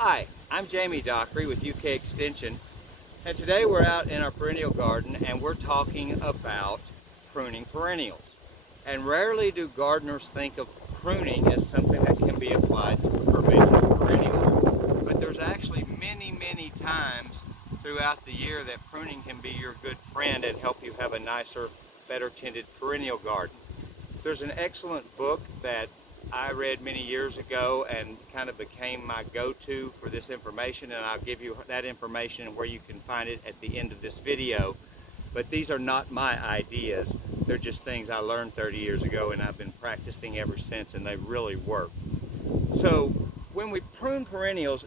Hi, I'm Jamie Dockery with UK Extension, and today we're out in our perennial garden and we're talking about pruning perennials. And rarely do gardeners think of pruning as something that can be applied to herbaceous perennials, but there's actually many times throughout the year that pruning can be your good friend and help you have a nicer, better tended perennial garden. There's an excellent book that I read many years ago and kind of became my go-to for this information, and I'll give you that information and where you can find it at the end of this video. But these are not my ideas. They're just things I learned 30 years ago and I've been practicing ever since, and they really work. So when we prune perennials,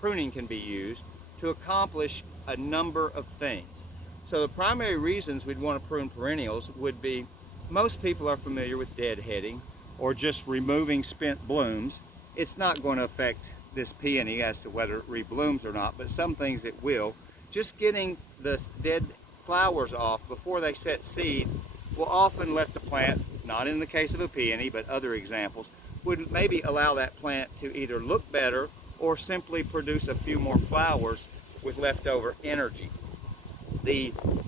pruning can be used to accomplish a number of things. So the primary reasons we'd want to prune perennials would be, most people are familiar with deadheading or just removing spent blooms. It's not going to affect this peony as to whether it reblooms or not, but some things it will. Just getting the dead flowers off before they set seed will often let the plant, not in the case of a peony, but other examples, would maybe allow that plant to either look better or simply produce a few more flowers with leftover energy.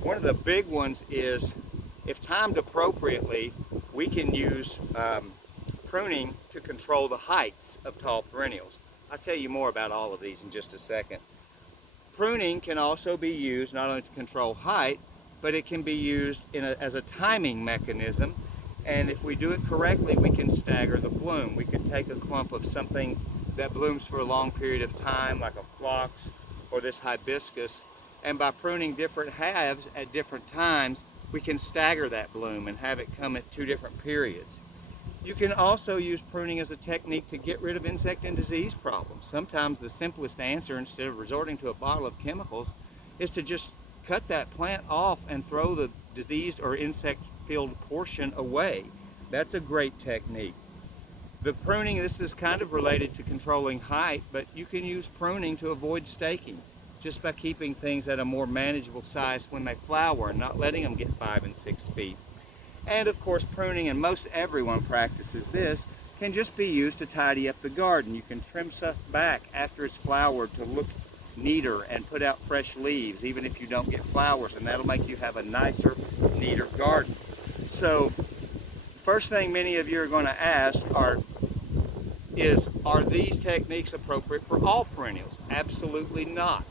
One of the big ones is, if timed appropriately, we can use pruning to control the heights of tall perennials. I'll tell you more about all of these in just a second. Pruning can also be used not only to control height, but it can be used as a timing mechanism. And if we do it correctly, we can stagger the bloom. We could take a clump of something that blooms for a long period of time, like a phlox or this hibiscus, and by pruning different halves at different times, we can stagger that bloom and have it come at two different periods. You can also use pruning as a technique to get rid of insect and disease problems. Sometimes the simplest answer, instead of resorting to a bottle of chemicals, is to just cut that plant off and throw the diseased or insect-filled portion away. That's a great technique. The pruning, this is kind of related to controlling height, but you can use pruning to avoid staking, just by keeping things at a more manageable size when they flower and not letting them get 5 and 6 feet. And of course, pruning, and most everyone practices this, can just be used to tidy up the garden. You can trim stuff back after it's flowered to look neater and put out fresh leaves, even if you don't get flowers, and that'll make you have a nicer, neater garden. So, first thing many of you are going to ask are these techniques appropriate for all perennials? Absolutely not.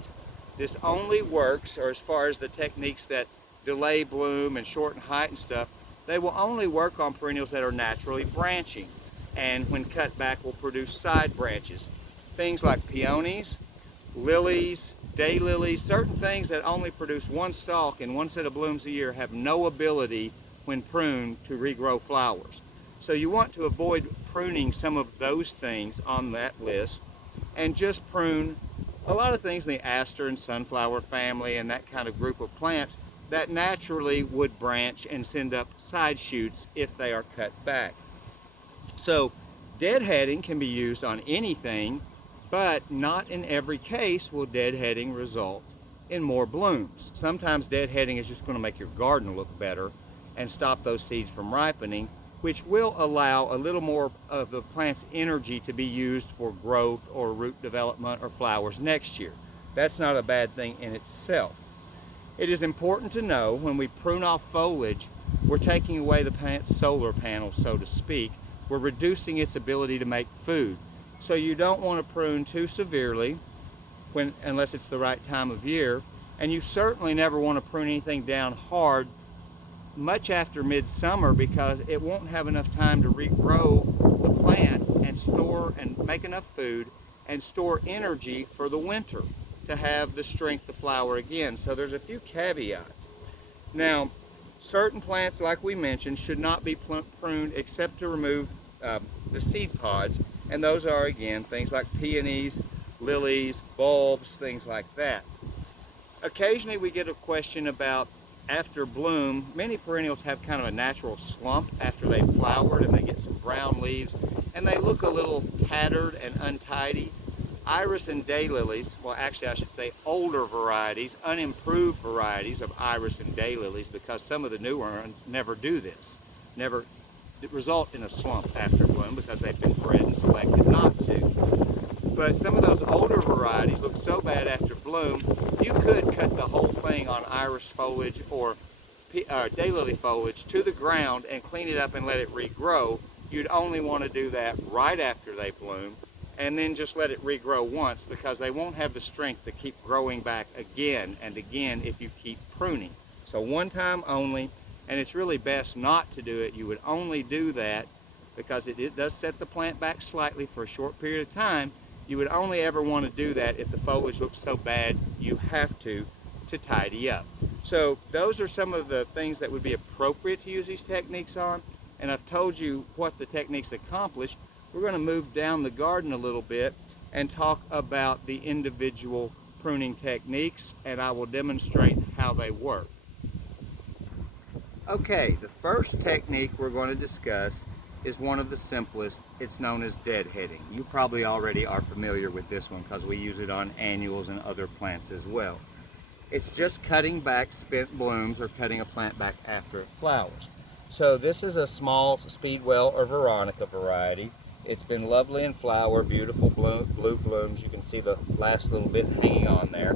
This only works, or as far as the techniques that delay bloom and shorten height and stuff, they will only work on perennials that are naturally branching, and when cut back will produce side branches. Things like peonies, lilies, daylilies, certain things that only produce one stalk and one set of blooms a year have no ability when pruned to regrow flowers. So you want to avoid pruning some of those things on that list and just prune a lot of things in the aster and sunflower family and that kind of group of plants that naturally would branch and send up side shoots if they are cut back. So deadheading can be used on anything, but not in every case will deadheading result in more blooms. Sometimes deadheading is just going to make your garden look better and stop those seeds from ripening, which will allow a little more of the plant's energy to be used for growth or root development or flowers next year. That's not a bad thing in itself. It is important to know when we prune off foliage, we're taking away the plant's solar panels, so to speak. We're reducing its ability to make food. So you don't want to prune too severely unless it's the right time of year, and you certainly never want to prune anything down hard much after midsummer, because it won't have enough time to regrow the plant and store and make enough food and store energy for the winter to have the strength to flower again. So there's a few caveats. Now, certain plants, like we mentioned, should not be pruned except to remove the seed pods, and those are, again, things like peonies, lilies, bulbs, things like that. Occasionally we get a question about after bloom. Many perennials have kind of a natural slump after they've flowered and they get some brown leaves and they look a little tattered and untidy. Iris and daylilies, well actually I should say older varieties, unimproved varieties of iris and daylilies, because some of the newer ones never do this, never result in a slump after bloom because they've been bred and selected not to. But some of those older varieties look so bad after bloom, you could cut the whole thing on iris foliage or daylily foliage to the ground and clean it up and let it regrow. You'd only want to do that right after they bloom, and then just let it regrow once, because they won't have the strength to keep growing back again and again if you keep pruning. So one time only, and it's really best not to do it. You would only do that because it does set the plant back slightly for a short period of time. You would only ever want to do that if the foliage looks so bad you have to tidy up. So those are some of the things that would be appropriate to use these techniques on, and I've told you what the techniques accomplish. We're going to move down the garden a little bit and talk about the individual pruning techniques, and I will demonstrate how they work. Okay, the first technique we're going to discuss is one of the simplest. It's known as deadheading. You probably already are familiar with this one because we use it on annuals and other plants as well. It's just cutting back spent blooms or cutting a plant back after it flowers. So this is a small Speedwell or Veronica variety. It's been lovely in flower, beautiful blue blooms. You can see the last little bit hanging on there.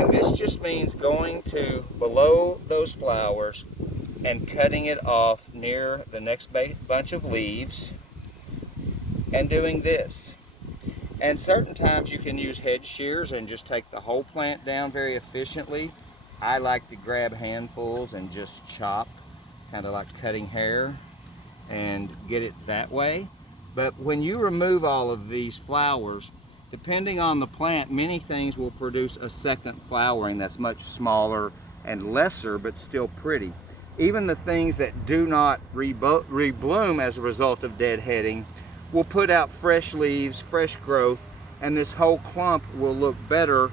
And this just means going to below those flowers and cutting it off near the next bunch of leaves and doing this. And certain times you can use hedge shears and just take the whole plant down very efficiently. I like to grab handfuls and just chop, kind of like cutting hair, and get it that way. But when you remove all of these flowers, depending on the plant, many things will produce a second flowering that's much smaller and lesser, but still pretty. Even the things that do not rebloom as a result of deadheading will put out fresh leaves, fresh growth, and this whole clump will look better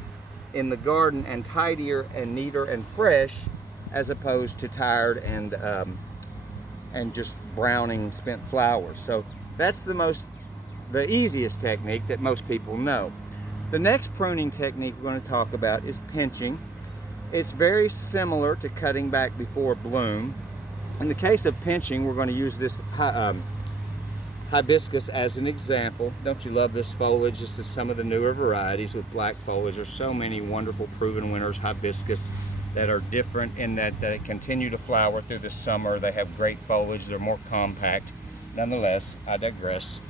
in the garden and tidier and neater and fresh, as opposed to tired and just browning spent flowers. So that's the easiest technique that most people know. The next pruning technique we're going to talk about is pinching. It's very similar to cutting back before bloom. In the case of pinching, we're going to use this hibiscus as an example. Don't you love this foliage? This is some of the newer varieties with black foliage. There's so many wonderful proven winners hibiscus that are different in that they continue to flower through the summer. They have great foliage. They're more compact. Nonetheless, I digress.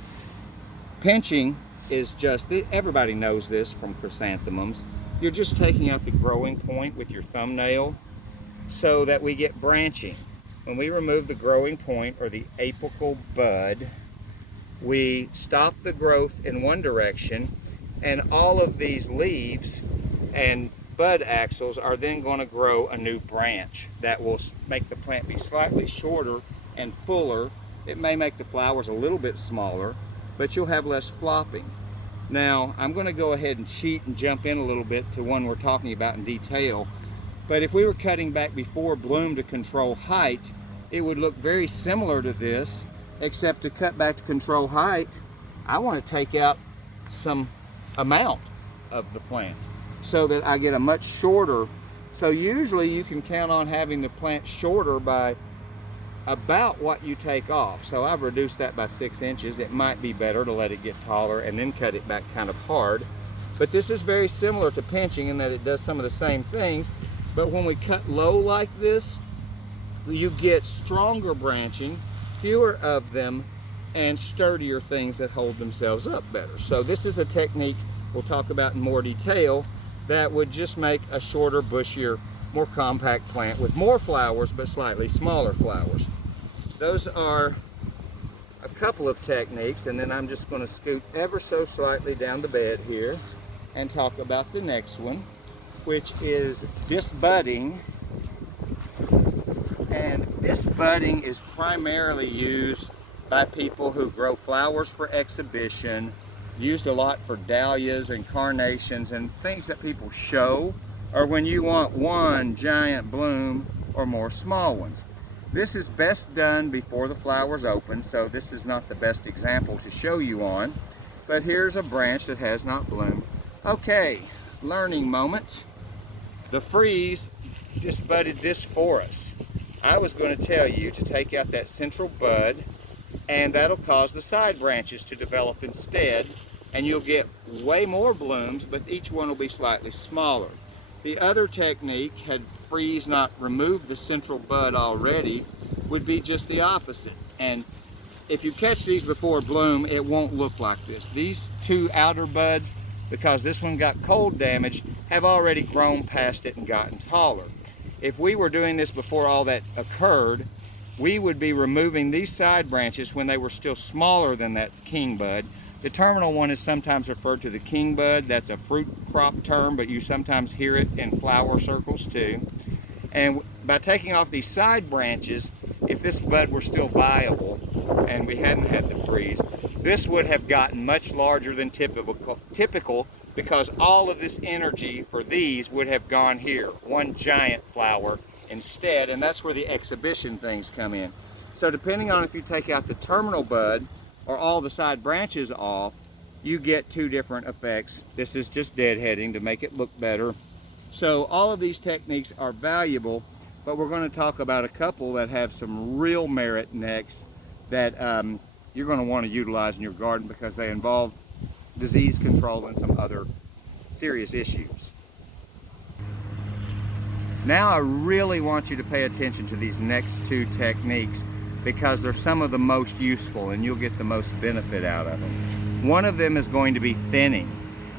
Pinching is just, everybody knows this from chrysanthemums. You're just taking out the growing point with your thumbnail so that we get branching. When we remove the growing point or the apical bud, we stop the growth in one direction, and all of these leaves and bud axils are then going to grow a new branch that will make the plant be slightly shorter and fuller. It may make the flowers a little bit smaller, but you'll have less flopping. Now, I'm going to go ahead and cheat and jump in a little bit to one we're talking about in detail. But if we were cutting back before bloom to control height, it would look very similar to this, except to cut back to control height, I want to take out some amount of the plant so that I get a much shorter. So usually you can count on having the plant shorter by about what you take off. So I've reduced that by 6 inches. It might be better to let it get taller and then cut it back kind of hard. But this is very similar to pinching in that it does some of the same things. But when we cut low like this, you get stronger branching, fewer of them, and sturdier things that hold themselves up better. So this is a technique we'll talk about in more detail that would just make a shorter, bushier, more compact plant with more flowers but slightly smaller flowers. Those are a couple of techniques, and then I'm just going to scoot ever so slightly down the bed here and talk about the next one, which is disbudding. And disbudding is primarily used by people who grow flowers for exhibition, used a lot for dahlias and carnations and things that people show, or when you want one giant bloom or more small ones. This is best done before the flowers open, so this is not the best example to show you on, but here's a branch that has not bloomed. Okay, learning moment. The freeze disbudded this for us. I was going to tell you to take out that central bud, and that'll cause the side branches to develop instead, and you'll get way more blooms, but each one will be slightly smaller. The other technique, had freeze not removed the central bud already, would be just the opposite. And if you catch these before bloom, it won't look like this. These two outer buds, because this one got cold damage, have already grown past it and gotten taller. If we were doing this before all that occurred, we would be removing these side branches when they were still smaller than that king bud. The terminal one is sometimes referred to the king bud. That's a fruit crop term, but you sometimes hear it in flower circles too. And by taking off these side branches, if this bud were still viable and we hadn't had the freeze, this would have gotten much larger than typical because all of this energy for these would have gone here, one giant flower instead, and that's where the exhibition things come in. So depending on if you take out the terminal bud or all the side branches off, you get two different effects. This is just deadheading to make it look better. So all of these techniques are valuable, but we're going to talk about a couple that have some real merit next that you're going to want to utilize in your garden because they involve disease control and some other serious issues. Now I really want you to pay attention to these next two techniques because they're some of the most useful and you'll get the most benefit out of them. One of them is going to be thinning,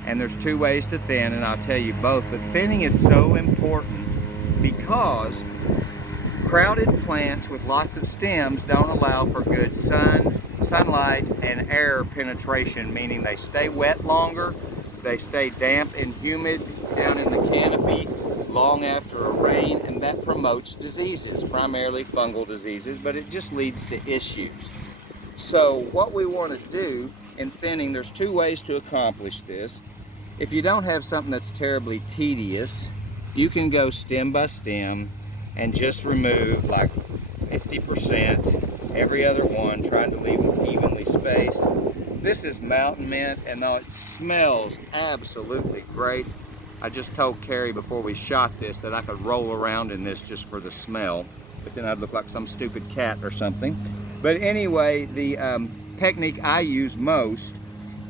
and there's two ways to thin, and I'll tell you both, but thinning is so important because crowded plants with lots of stems don't allow for good sunlight and air penetration, meaning they stay wet longer, they stay damp and humid down in the canopy long after a rain, and that promotes diseases, primarily fungal diseases, but it just leads to issues. So what we want to do in thinning, there's two ways to accomplish this. If you don't have something that's terribly tedious, you can go stem by stem and just remove like 50% every other one, trying to leave them evenly spaced. This is mountain mint, and though it smells absolutely great, I just told Carrie before we shot this that I could roll around in this just for the smell, but then I'd look like some stupid cat or something. But anyway, the technique I use most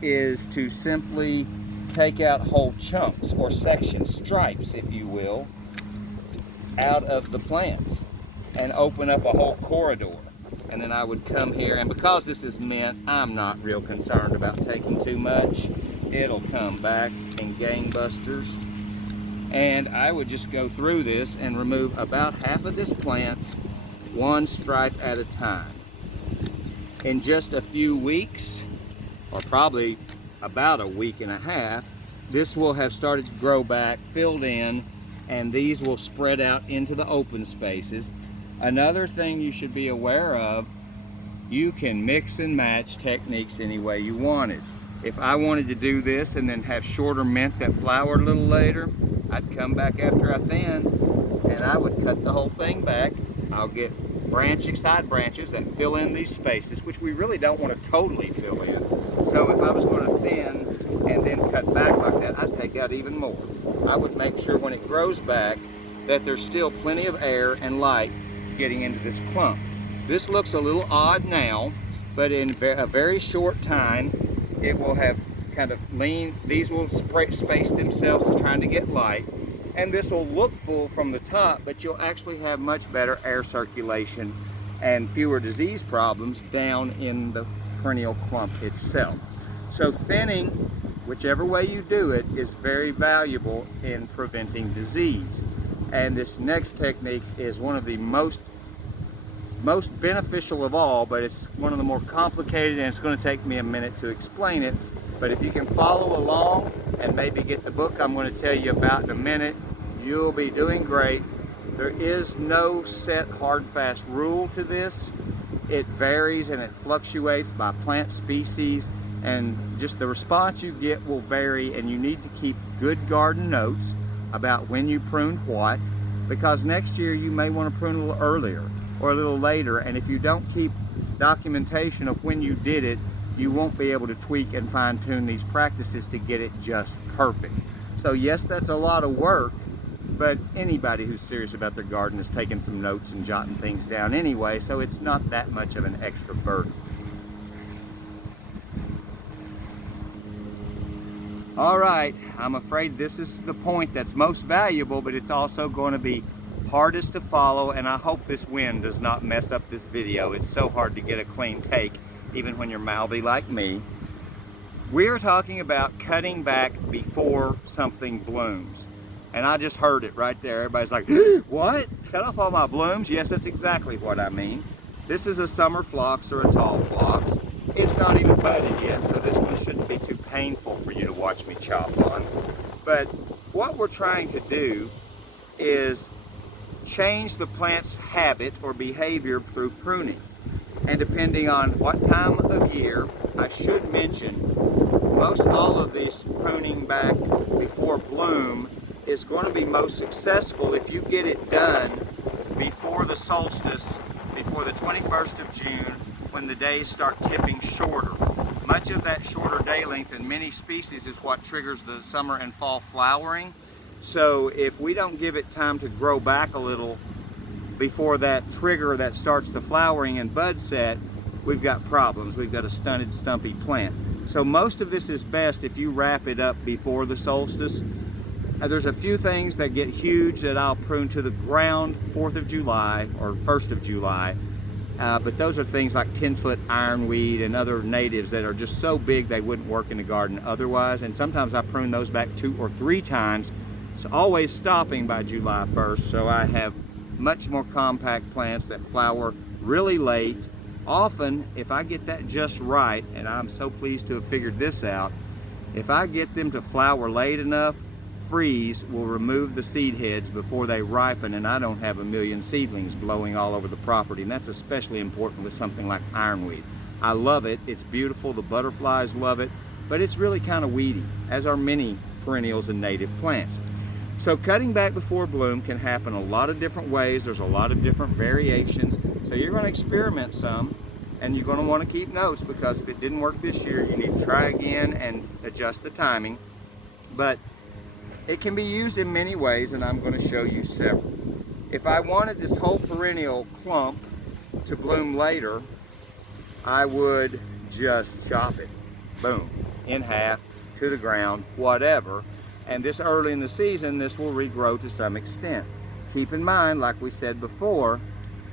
is to simply take out whole chunks or section stripes, if you will, out of the plants and open up a whole corridor. And then I would come here, and because this is mint, I'm not real concerned about taking too much. It'll come back in gangbusters. And I would just go through this and remove about half of this plant, one stripe at a time. In just a few weeks, or probably about a week and a half, this will have started to grow back, filled in, and these will spread out into the open spaces. Another thing you should be aware of, you can mix and match techniques any way you wanted. If I wanted to do this and then have shorter mint that flowered a little later, I'd come back after I thin and I would cut the whole thing back. I'll get side branches that fill in these spaces, which we really don't want to totally fill in. So if I was going to thin and then cut back like that, I'd take out even more. I would make sure when it grows back that there's still plenty of air and light getting into this clump. This looks a little odd now, but in a very short time it will have kind of lean, these will space themselves to trying to get light, and this will look full from the top, but you'll actually have much better air circulation and fewer disease problems down in the perennial clump itself. So thinning, whichever way you do it, is very valuable in preventing disease. And this next technique is one of the most beneficial of all, but it's one of the more complicated, and it's going to take me a minute to explain it. But if you can follow along and maybe get the book I'm going to tell you about in a minute, you'll be doing great. There is no set hard fast rule to this. It varies and it fluctuates by plant species, and just the response you get will vary, and you need to keep good garden notes about when you prune what, because next year you may want to prune a little earlier or a little later, and if you don't keep documentation of when you did it, you won't be able to tweak and fine-tune these practices to get it just perfect. So yes, that's a lot of work, but anybody who's serious about their garden is taking some notes and jotting things down anyway, so it's not that much of an extra burden. All right, I'm afraid this is the point that's most valuable, but it's also going to be hardest to follow, and I hope this wind does not mess up this video. It's so hard to get a clean take, even when you're mouthy like me. We're talking about cutting back before something blooms. And I just heard it right there. Everybody's like, what? Cut off all my blooms? Yes, that's exactly what I mean. This is a summer phlox or a tall phlox. It's not even budded yet, so this one shouldn't be too painful for you to watch me chop on. But what we're trying to do is change the plant's habit or behavior through pruning. And depending on what time of year, I should mention, most all of this pruning back before bloom is going to be most successful if you get it done before the solstice, before the 21st of June, when the days start tipping shorter. Much of that shorter day length in many species is what triggers the summer and fall flowering. So if we don't give it time to grow back a little before that trigger that starts the flowering and bud set, we've got problems. We've got a stunted, stumpy plant. So most of this is best if you wrap it up before the solstice. There's a few things that get huge that I'll prune to the ground 4th of July or 1st of July. But those are things like 10-foot ironweed and other natives that are just so big they wouldn't work in the garden otherwise. And sometimes I prune those back 2 or 3 times. It's always stopping by July 1st. So I have much more compact plants that flower really late. Often, if I get that just right, and I'm so pleased to have figured this out, if I get them to flower late enough, freeze will remove the seed heads before they ripen, and I don't have a million seedlings blowing all over the property. And that's especially important with something like ironweed. I love it, it's beautiful, the butterflies love it, but it's really kind of weedy, as are many perennials and native plants. So cutting back before bloom can happen a lot of different ways. There's a lot of different variations. So you're going to experiment some, and you're going to want to keep notes, because if it didn't work this year, you need to try again and adjust the timing. But it can be used in many ways, and I'm going to show you several. If I wanted this whole perennial clump to bloom later, I would just chop it, boom, in half, to the ground, whatever. And this early in the season, this will regrow to some extent. Keep in mind, like we said before,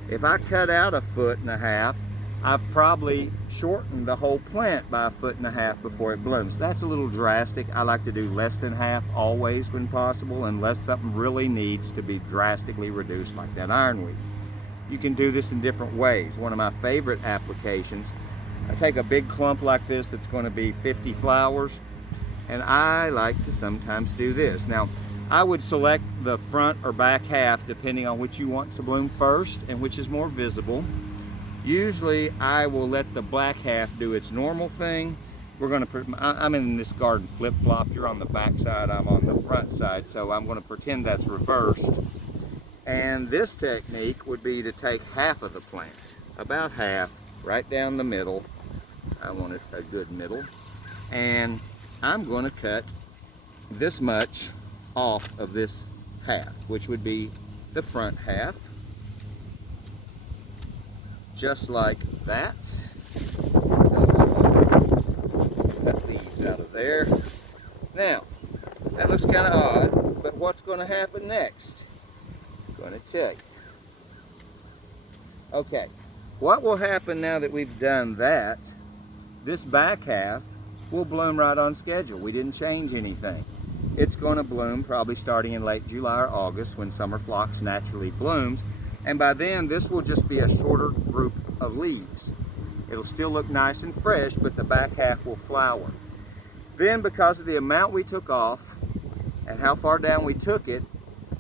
if I cut out 1.5 feet, I've probably shortened the whole plant by 1.5 feet before it blooms. That's a little drastic. I like to do less than half always when possible, unless something really needs to be drastically reduced, like that ironweed. You can do this in different ways. One of my favorite applications, I take a big clump like this that's going to be 50 flowers, and I like to sometimes do this. Now, I would select the front or back half depending on which you want to bloom first and which is more visible. Usually I will let the black half do its normal thing. I'm in this garden flip-flop. You're on the back side, I'm on the front side, so I'm going to pretend that's reversed. And this technique would be to take half of the plant, about half, right down the middle. I want it a good middle. And I'm going to cut this much off of this half, which would be the front half. Just like that. Cut these out of there. Now, that looks kind of odd, but what's going to happen next? I'm going to tell you. Okay, what will happen now that we've done that? This back half will bloom right on schedule. We didn't change anything. It's going to bloom probably starting in late July or August, when summer phlox naturally blooms. And by then, this will just be a shorter group of leaves. It'll still look nice and fresh, but the back half will flower. Then, because of the amount we took off and how far down we took it,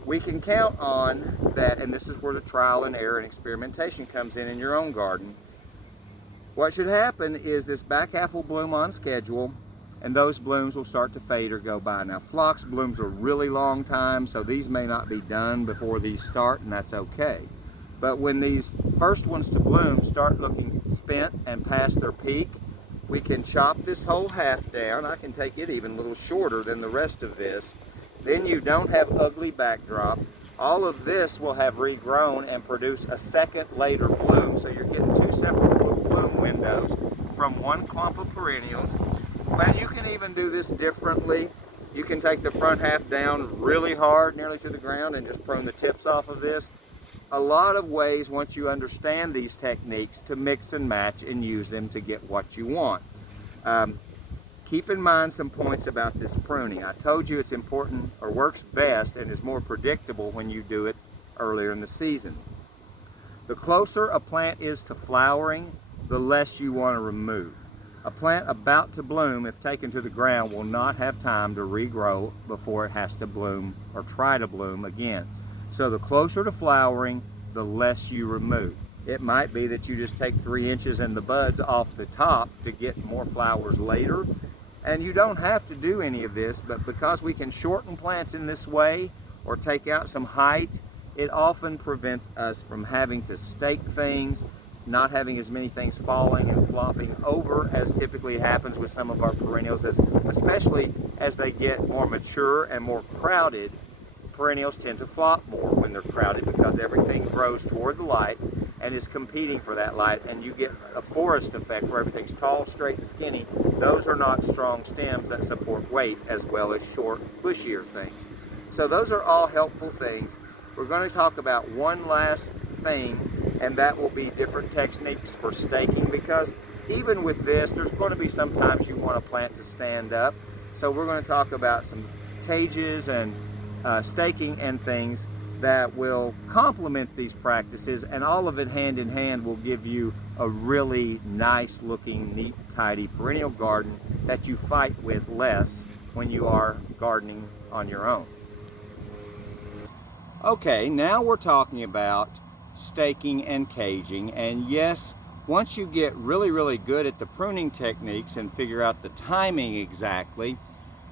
we can count on that, and this is where the trial and error and experimentation comes in your own garden. What should happen is this back half will bloom on schedule, and those blooms will start to fade or go by. Now, phlox blooms a really long time, so these may not be done before these start, and that's okay. But when these first ones to bloom start looking spent and past their peak, we can chop this whole half down. I can take it even a little shorter than the rest of this. Then you don't have ugly backdrop. All of this will have regrown and produce a second later bloom. So you're getting two separate bloom windows from one clump of perennials. But you can even do this differently. You can take the front half down really hard, nearly to the ground, and just prune the tips off of this. A lot of ways, once you understand these techniques, to mix and match and use them to get what you want. Keep in mind some points about this pruning. I told you it's important, or works best and is more predictable when you do it earlier in the season. The closer a plant is to flowering, the less you want to remove. A plant about to bloom, if taken to the ground, will not have time to regrow before it has to bloom or try to bloom again. So the closer to flowering, the less you remove. It might be that you just take 3 inches in the buds off the top to get more flowers later. And you don't have to do any of this, but because we can shorten plants in this way or take out some height, it often prevents us from having to stake things, not having as many things falling and flopping over as typically happens with some of our perennials, especially as they get more mature and more crowded. Perennials tend to flop more when they're crowded because everything grows toward the light and is competing for that light, and you get a forest effect where everything's tall, straight, and skinny. Those are not strong stems that support weight as well as short, bushier things. So those are all helpful things. We're going to talk about one last thing, and that will be different techniques for staking, because even with this, there's going to be sometimes you want a plant to stand up. So we're going to talk about some cages and staking and things that will complement these practices, and all of it hand in hand will give you a really nice looking, neat, tidy perennial garden that you fight with less when you are gardening on your own. Okay, now we're talking about staking and caging, and yes, once you get really good at the pruning techniques and figure out the timing exactly,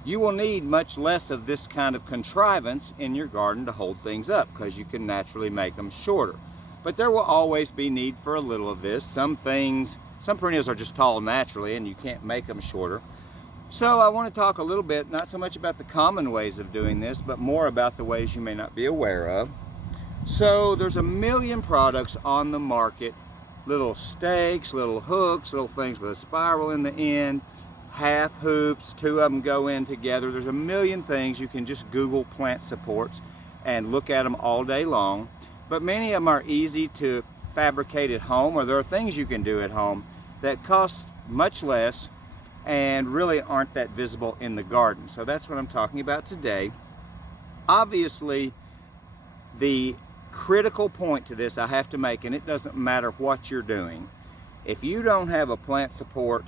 you will need much less of this kind of contrivance in your garden to hold things up, because you can naturally make them shorter. But there will always be need for a little of this. Some perennials are just tall naturally and you can't make them shorter. So I want to talk a little bit, not so much about the common ways of doing this, but more about the ways you may not be aware of. So there's a million products on the market, little stakes, little hooks, little things with a spiral in the end, half hoops, 2 of them go in together. There's a million things. You can just Google plant supports and look at them all day long. But many of them are easy to fabricate at home, or there are things you can do at home that cost much less and really aren't that visible in the garden. So that's what I'm talking about today. Obviously, the critical point to this I have to make, and it doesn't matter what you're doing, if you don't have a plant support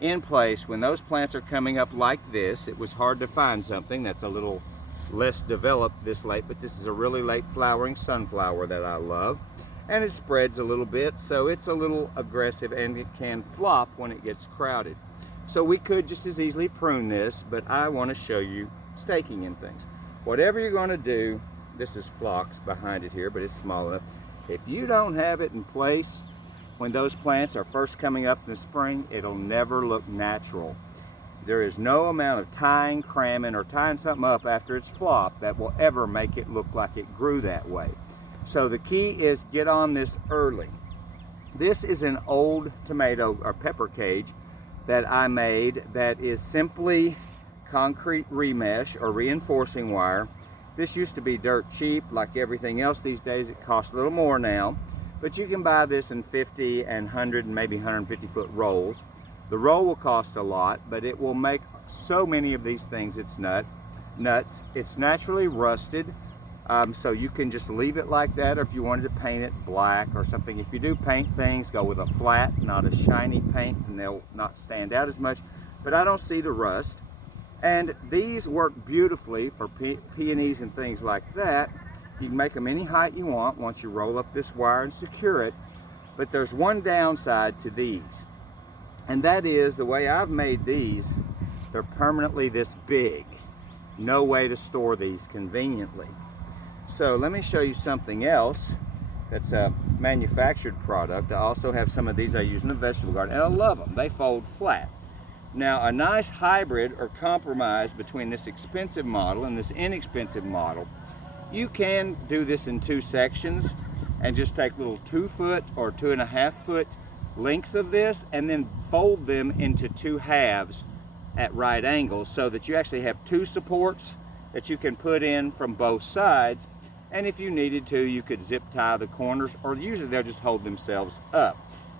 in place when those plants are coming up like this, it was hard to find something that's a little less developed this late, but this is a really late flowering sunflower that I love, and it spreads a little bit, so it's a little aggressive and it can flop when it gets crowded. So we could just as easily prune this, but I want to show you staking in things. Whatever you're going to do, this is phlox behind it here, but it's small enough. If you don't have it in place when those plants are first coming up in the spring, it'll never look natural. There is no amount of tying, cramming, or tying something up after it's flopped that will ever make it look like it grew that way. So the key is get on this early. This is an old tomato or pepper cage that I made that is simply concrete remesh or reinforcing wire. This used to be dirt cheap. Like everything else these days, it costs a little more now. But you can buy this in 50 and 100 and maybe 150 foot rolls. The roll will cost a lot, but it will make so many of these things, it's nuts. It's naturally rusted, so you can just leave it like that, or if you wanted to paint it black or something. If you do paint things, go with a flat, not a shiny paint, and they'll not stand out as much. But I don't see the rust. And these work beautifully for peonies and things like that. You can make them any height you want once you roll up this wire and secure it. But there's one downside to these, and that is the way I've made these, they're permanently this big. No way to store these conveniently. So let me show you something else that's a manufactured product. I also have some of these I use in the vegetable garden, and I love them. They fold flat. Now, a nice hybrid or compromise between this expensive model and this inexpensive model, you can do this in 2 sections and just take little 2-foot or 2.5-foot lengths of this and then fold them into 2 halves at right angles so that you actually have 2 supports that you can put in from both sides. And if you needed to, you could zip tie the corners, or usually they'll just hold themselves up.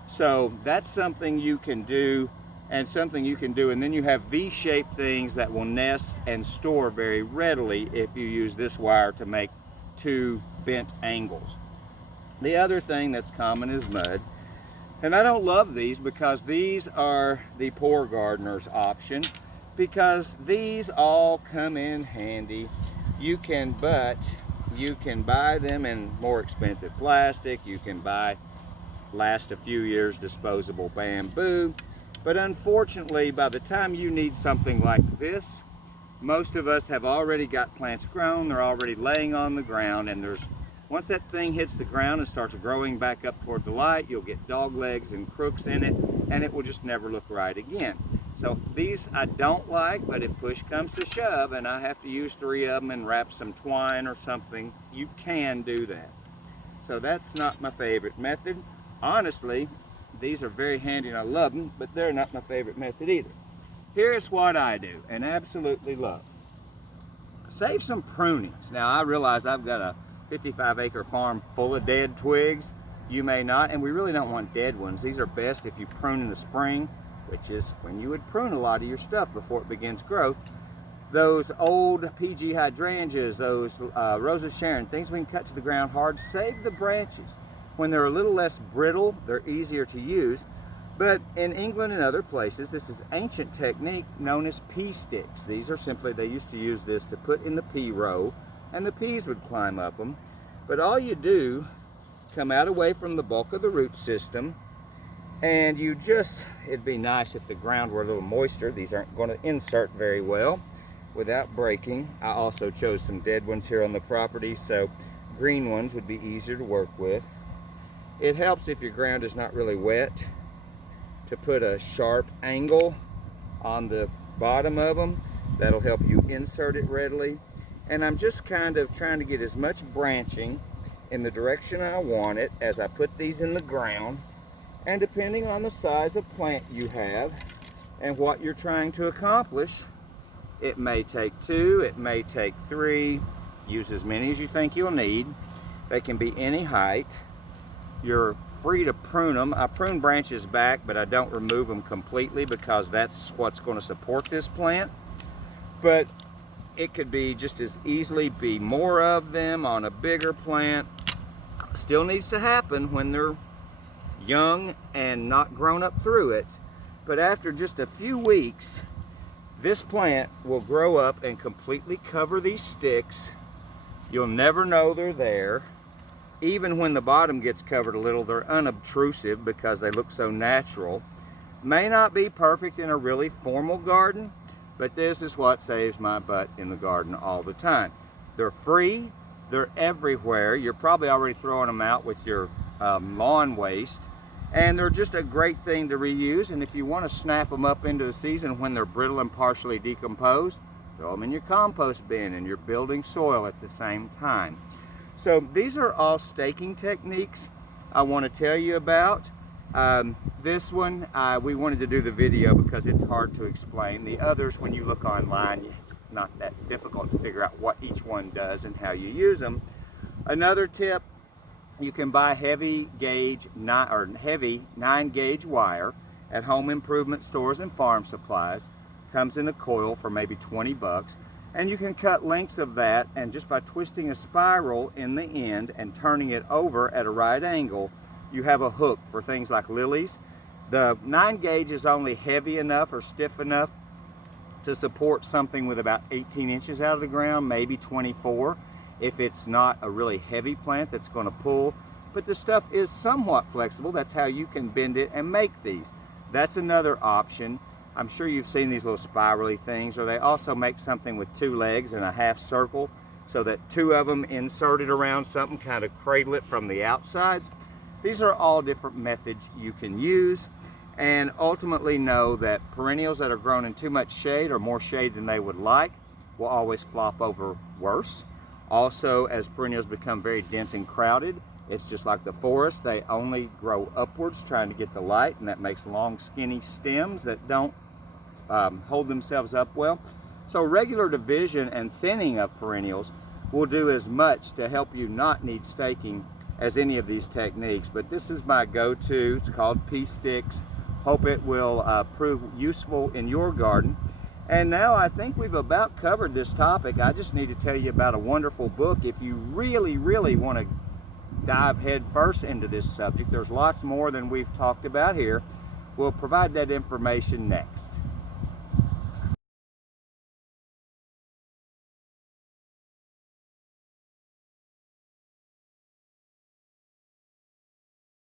So that's something you can do, and something you can do. And then you have V-shaped things that will nest and store very readily if you use this wire to make 2 bent angles. The other thing that's common is mud. And I don't love these because these are the poor gardener's option, because these all come in handy. You can buy them in more expensive plastic. You can buy last a few years disposable bamboo. But unfortunately, by the time you need something like this, most of us have already got plants grown. They're already laying on the ground, and once that thing hits the ground and starts growing back up toward the light, you'll get dog legs and crooks in it, and it will just never look right again. So these I don't like, but if push comes to shove and I have to use 3 of them and wrap some twine or something, you can do that. So that's not my favorite method. Honestly, these are very handy and I love them, but they're not my favorite method either. Here's what I do and absolutely love. Save some prunings. Now I realize I've got a 55-acre farm full of dead twigs. You may not, and we really don't want dead ones. These are best if you prune in the spring, which is when you would prune a lot of your stuff before it begins growth. Those old PG hydrangeas, those Roses Sharon, things we can cut to the ground hard, save the branches. When they're a little less brittle, they're easier to use. But in England and other places, this is ancient technique known as pea sticks. These are simply, they used to use this to put in the pea row, and the peas would climb up them. But all you do, come out away from the bulk of the root system, and you just, it'd be nice if the ground were a little moister. These aren't going to insert very well without breaking. I also chose some dead ones here on the property, so green ones would be easier to work with. It helps if your ground is not really wet to put a sharp angle on the bottom of them. That'll help you insert it readily. And I'm just kind of trying to get as much branching in the direction I want it as I put these in the ground. And depending on the size of plant you have and what you're trying to accomplish, it may take 2, it may take 3. Use as many as you think you'll need. They can be any height. You're free to prune them. I prune branches back, but I don't remove them completely because that's what's going to support this plant. But it could be just as easily be more of them on a bigger plant. Still needs to happen when they're young and not grown up through it. But after just a few weeks, this plant will grow up and completely cover these sticks. You'll never know they're there. Even when the bottom gets covered a little, they're unobtrusive because they look so natural. May not be perfect in a really formal garden, but this is what saves my butt in the garden all the time. They're free, they're everywhere. You're probably already throwing them out with your lawn waste, and they're just a great thing to reuse. And if you want to snap them up into the season when they're brittle and partially decomposed, throw them in your compost bin and you're building soil at the same time. So these are all staking techniques I want to tell you about. This one, we wanted to do the video because it's hard to explain. The others, when you look online, it's not that difficult to figure out what each one does and how you use them. Another tip, you can buy heavy 9-gauge wire at home improvement stores and farm supplies. Comes in a coil for maybe 20 bucks. And you can cut lengths of that, and just by twisting a spiral in the end and turning it over at a right angle, you have a hook for things like lilies. The 9-gauge is only heavy enough or stiff enough to support something with about 18 inches out of the ground, maybe 24, if it's not a really heavy plant that's going to pull. But the stuff is somewhat flexible. That's how you can bend it and make these. That's another option. I'm sure you've seen these little spirally things, or they also make something with 2 legs and a half circle so that 2 of them inserted around something kind of cradle it from the outsides. These are all different methods you can use. and ultimately know that perennials that are grown in too much shade or more shade than they would like will always flop over worse. Also, as perennials become very dense and crowded, it's just like the forest. They only grow upwards trying to get the light, and that makes long skinny stems that don't hold themselves up well. So regular division and thinning of perennials will do as much to help you not need staking as any of these techniques. But this is my go-to. It's called P-Sticks. Hope it will prove useful in your garden. And now I think we've about covered this topic. I just need to tell you about a wonderful book. If you really, really want to dive head first into this subject, there's lots more than we've talked about here. We'll provide that information next.